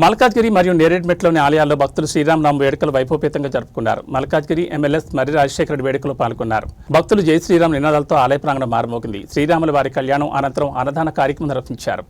మల్కాజ్గిరి మరియు నేరేడ్మెట్లోని ఆలయాల్లో భక్తులు శ్రీరామనవమి వేడుకలు వైభవపేతంగా జరుపుకున్నారు. మల్కాజ్గిరి ఎమ్మెల్యే మర్రి రాజశేఖర రెడ్డి వేడుకలో పాల్గొన్నారు. భక్తులు జై శ్రీరామ్ నినాదాలతో ఆలయ ప్రాంగణం మారుమోగింది. శ్రీరాముల వారి కళ్యాణం అనంతరం అన్నదాన కార్యక్రమం నిర్వహించారు.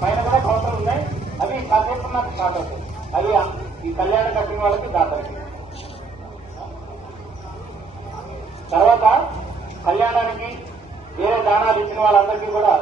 పైన కూడా కౌంటర్ ఉన్నాయి. అవి కాసేపు నాకు స్టార్ట్ అవుతాయి. అవి ఈ కళ్యాణ కట్టిన వాళ్ళకి దాటాలి. తర్వాత కళ్యాణానికి వేరే దానాలు ఇచ్చిన వాళ్ళందరికీ కూడా